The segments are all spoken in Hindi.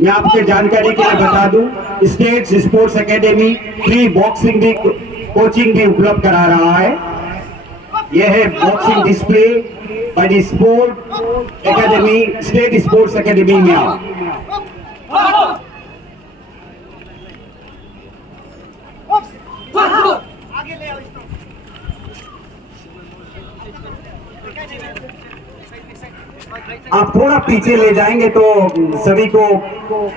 मैं आपके जानकारी के लिए बता दूं, state sports academy free boxing भी कोचिंग भी उपलब्ध करा रहा है। यह है boxing display by the sport academy, state sports academy में आप थोड़ा पीछे ले जाएंगे तो सभी को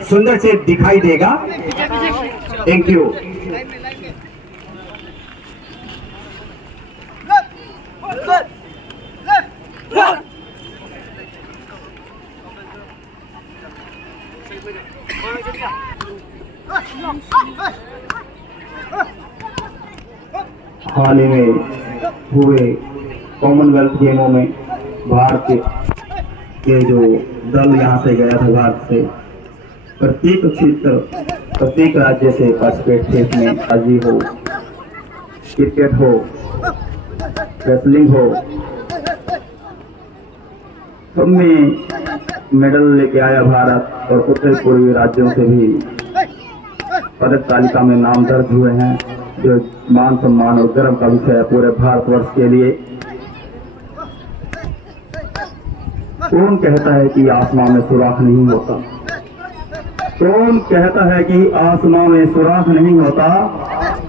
सुंदर से दिखाई देगा। Thank you. हाल ही में हुए कॉमनवेल्थ गेमों में भारत के जो दल यहाँ से गया था, भारत से प्रत्येक क्षेत्र प्रत्येक राज्य से पार्टिसिपेट थे इसमें। आजी हो, क्रिकेट हो, रेसलिंग हो, सब में मेडल लेके आया भारत। और उत्तर पूर्वी राज्यों से भी पदक तालिका में नाम दर्ज हुए हैं, जो मान सम्मान और गर्व का विषय है पूरे भारतवर्ष के लिए। कौन कहता है कि आसमां में सुराख नहीं होता? कौन कहता है कि आसमां में सुराख नहीं होता?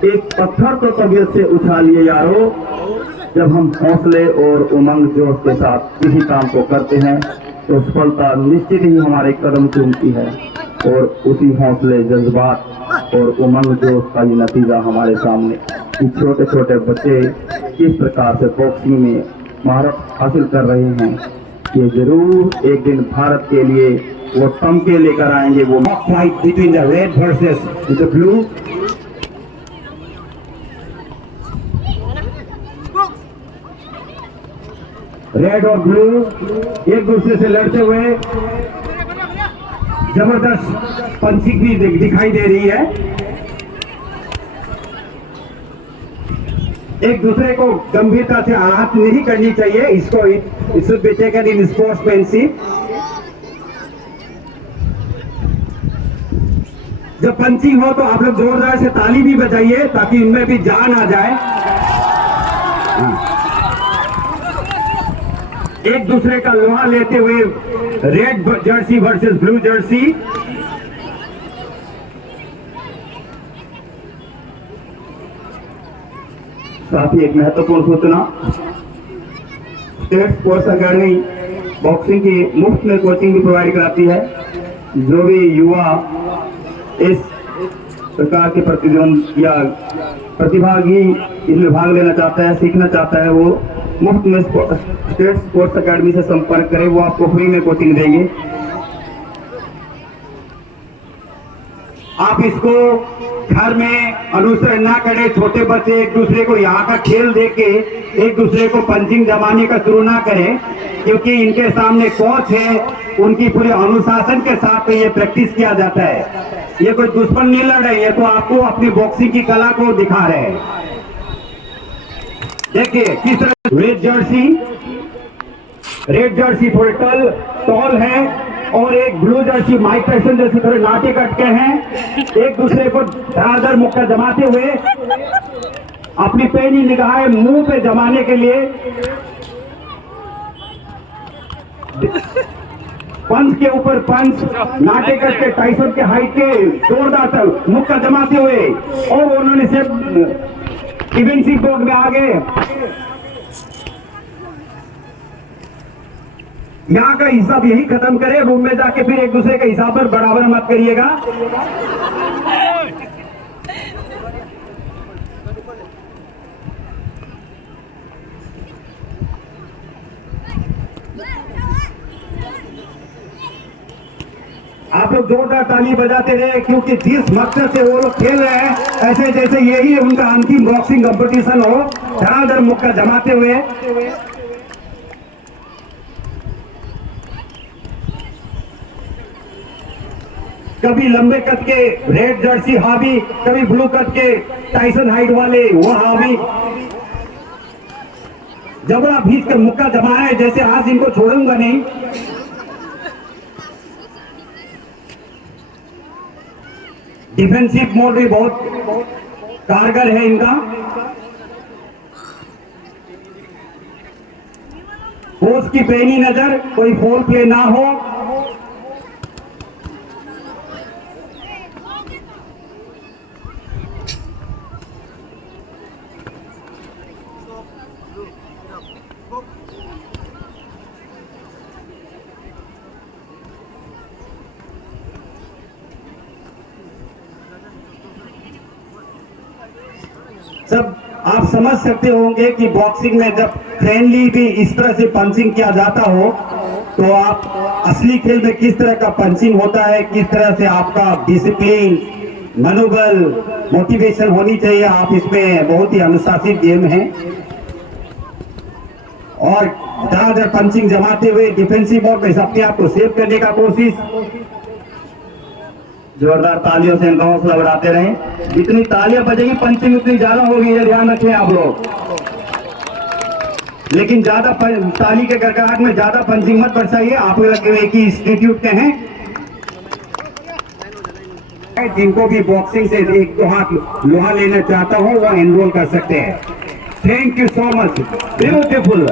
एक पत्थर तो तबीयत से उछालिए यारो। जब हम हौसले और उमंग जोश के साथ किसी काम को करते हैं तो सफलता निश्चित ही हमारे कदम चूमती है। और उसी हौसले, जज्बात और उमंग जोश का ये नतीजा हमारे सामने कि छोटे छोटे बच्चे किस प्रकार से बॉक्सिंग में महारत हासिल कर रहे हैं। ये जरूर एक दिन भारत के लिए वो तमके लेकर आएंगे। वो fight between the red versus the blue. Red और ब्लू एक दूसरे से लड़ते हुए जबरदस्त पंचिंग भी दिखाई दे रही है। एक दूसरे को गंभीरता से आहत नहीं करनी चाहिए। इसको it should be taken in sportsmanship. जब पंचिंग हो तो आप लोग जोरदार से ताली भी बजाइए ताकि इनमें भी जान आ जाए। एक दूसरे का लोहा लेते हुए red Jersey versus blue Jersey. साथ ही एक महत्वपूर्ण सूचना, स्टेट स्पोर्ट्स अकेडमी बॉक्सिंग की मुफ्त में कोचिंग भी प्रोवाइड कराती है। जो भी युवा इस प्रकार के प्रतिद्वंद या प्रतिभागी इसमें भाग लेना चाहता है, सीखना चाहता है, वो मुफ्त में स्टेट स्पोर्ट्स अकेडमी से संपर्क करें। वो आपको फ्री में कोचिंग देंगे। आप इसको घर में अनुसरण ना करें। छोटे बच्चे एक दूसरे को यहाँ का खेल देख के एक दूसरे को पंचिंग जमाने का शुरू ना करें, क्योंकि इनके सामने कोच है, उनकी पूरे अनुशासन के साथ ये प्रैक्टिस किया जाता है। ये कोई दुश्मन नहीं लड़ रहे, ये तो आपको अपनी बॉक्सिंग की कला को दिखा रहे हैं। देखिए किस तरह रेड जर्सी थोड़े टॉल है और एक ब्लू जर्सी माइक टायसन जैसे थोड़े नाटे कटके हैं। एक दूसरे को धारदार मुक्का जमाते हुए अपनी पैनी निगाहें मुंह पे जमाने के लिए पंच के ऊपर पंच, नाटे कटके टाइसन के हाइट के जोरदार मुक्का जमाते हुए, और उन्होंने सिर्फ इवेंसी बोर्ड में आगे यहाँ का हिसाब यही खत्म करे। रूम में जाके फिर एक दूसरे का हिसाब पर बराबर मत करिएगा। आप लोग जोरदार ताली बजाते रहे, क्योंकि जिस मकसद से वो लोग खेल रहे हैं, ऐसे जैसे यही उनका अंतिम बॉक्सिंग कंपटीशन हो, धड़ाधड़ मुक्का जमाते हुए। कभी लंबे कद के रेड जर्सी हावी, कभी ब्लू कद के टाइसन हाइट वाले वो हावी। जबड़ा भीज कर मुक्का जमाया है, जैसे आज इनको छोड़ूंगा नहीं। डिफेंसिव मोड भी बहुत कारगर है इनका। कोच की पैनी नजर, कोई फोल प्ले ना हो। सब आप समझ सकते होंगे कि बॉक्सिंग में जब फ्रेंडली भी इस तरह से पंचिंग किया जाता हो तो आप असली खेल में किस तरह का पंचिंग होता है, किस तरह से आपका डिसिप्लिन, मनोबल, मोटिवेशन होनी चाहिए। आप इसमें बहुत ही अनुशासित गेम है और ज्यादातर पंचिंग जमाते हुए डिफेंसिव मोड में अपने आप को सेव करने का कोशिश। जोरदार तालियों से इनका हौसला बढ़ाते रहें। जितनी तालियां बजेगी पंचिंग उतनी ज्यादा होगी, ये ध्यान रखें आप लोग। लेकिन ज्यादा ताली के गड़गड़ाहट में ज्यादा पंचिंग मत बरसाइए। आप लोग एक ही इंस्टीट्यूट के हैं। जिनको भी बॉक्सिंग से एक दो हाथ लोहा लेना चाहता हो वो एनरोल कर सकते हैं। Thank you so much, beautiful.